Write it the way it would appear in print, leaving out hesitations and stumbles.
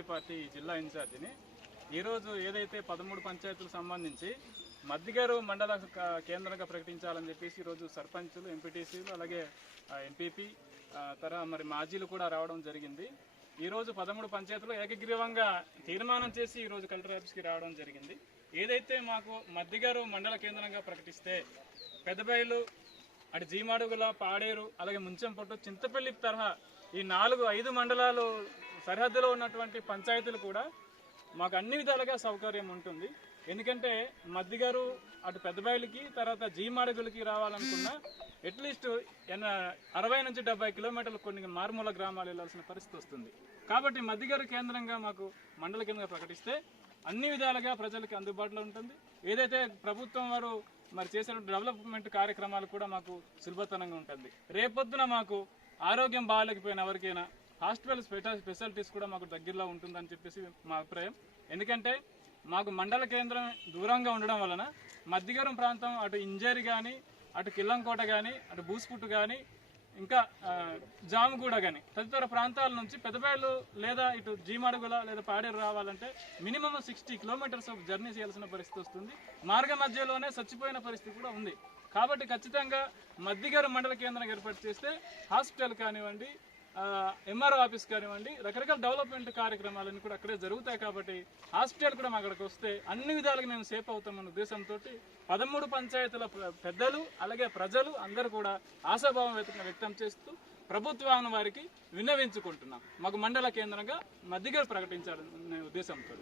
బీఎస్వై party జిల్లా ఇన్ఛార్జిని. ఈరోజు ఏదైతే 13 పంచాయతీలకు సంబంధించి మద్దిగారు మండల కేంద్రంగా ప్రకటించాలని చెప్పేసి ఈరోజు సర్పంచులు, ఎంపీటీసీలు, అలాగే ఎంపీపీ మరి మాజీలు కూడా రావడం జరిగింది. ఈరోజు 13 పంచాయతీలు ఏకగ్రీవంగా తీర్మానం చేసి ఈరోజు కలెక్టర్ ఆఫీస్కి రావడం జరిగింది. ఏదైతే మాకు మద్దిగారు మండల కేంద్రంగా ప్రకటిస్తే పెద్దబయలు, అటు జీమాడుగుల, పాడేరు, అలాగే ముంచెంపొట్టు, చింతపల్లి తరహా ఈ 4-5 మండలాలు సరిహద్దులో ఉన్నటువంటి పంచాయతీలు కూడా మాకు అన్ని విధాలుగా సౌకర్యం ఉంటుంది. ఎందుకంటే మద్దిగారు అటు పెద్దబయలుకి, తర్వాత జీమాడుగులకి రావాలనుకున్నా అట్లీస్ట్ 60 నుంచి 70 కిలోమీటర్లు కొన్ని మారుమూల గ్రామాలు వెళ్లాల్సిన పరిస్థితి వస్తుంది. కాబట్టి మద్దిగారు కేంద్రంగా మాకు మండల కేంద్రంగా ప్రకటిస్తే అన్ని విధాలుగా ప్రజలకు అందుబాటులో ఉంటుంది. ఏదైతే ప్రభుత్వం వారు మరి చేసిన డెవలప్మెంట్ కార్యక్రమాలు కూడా మాకు సులభతరంగా ఉంటుంది. రేపొద్దున మాకు ఆరోగ్యం బాగాలేకపోయిన ఎవరికైనా హాస్పిటల్ స్పెషాలిటీస్ కూడా మాకు దగ్గరలో ఉంటుందని చెప్పేసి మా అభిప్రాయం. ఎందుకంటే మాకు మండల కేంద్రం దూరంగా ఉండడం వలన మద్దిగారం ప్రాంతం అటు ఇంజేరి కానీ, అటు కిల్లంకోట కానీ, అటు బూసుపుట్టు కానీ, ఇంకా జాముగూడ కానీ తదితర ప్రాంతాల నుంచి పెద్దబయలు లేదా ఇటు జీమాడుగుల లేదా పాడేరు రావాలంటే మినిమం 60 కిలోమీటర్స్ జర్నీ చేయాల్సిన పరిస్థితి వస్తుంది. మార్గ మధ్యలోనే చచ్చిపోయిన పరిస్థితి కూడా ఉంది. కాబట్టి ఖచ్చితంగా మద్దిగారు మండల కేంద్రం ఏర్పాటు చేస్తే హాస్పిటల్ కానివ్వండి, ఎంఆర్ఓ ఆఫీస్ కానివ్వండి, రకరకాల డెవలప్మెంట్ కార్యక్రమాలన్నీ కూడా అక్కడే జరుగుతాయి. కాబట్టి హాస్పిటల్ కూడా అక్కడికి వస్తే అన్ని విధాలుగా మేము సేఫ్ అవుతామన్న ఉద్దేశంతో 13 పంచాయతీల పెద్దలు అలాగే ప్రజలు అందరూ కూడా ఆశాభావం వ్యక్తం చేస్తూ ప్రభుత్వాన్ని వారికి విన్నవించుకుంటున్నాం. మాకు మండల కేంద్రంగా మద్దిగారు ప్రకటించాలనే ఉద్దేశంతో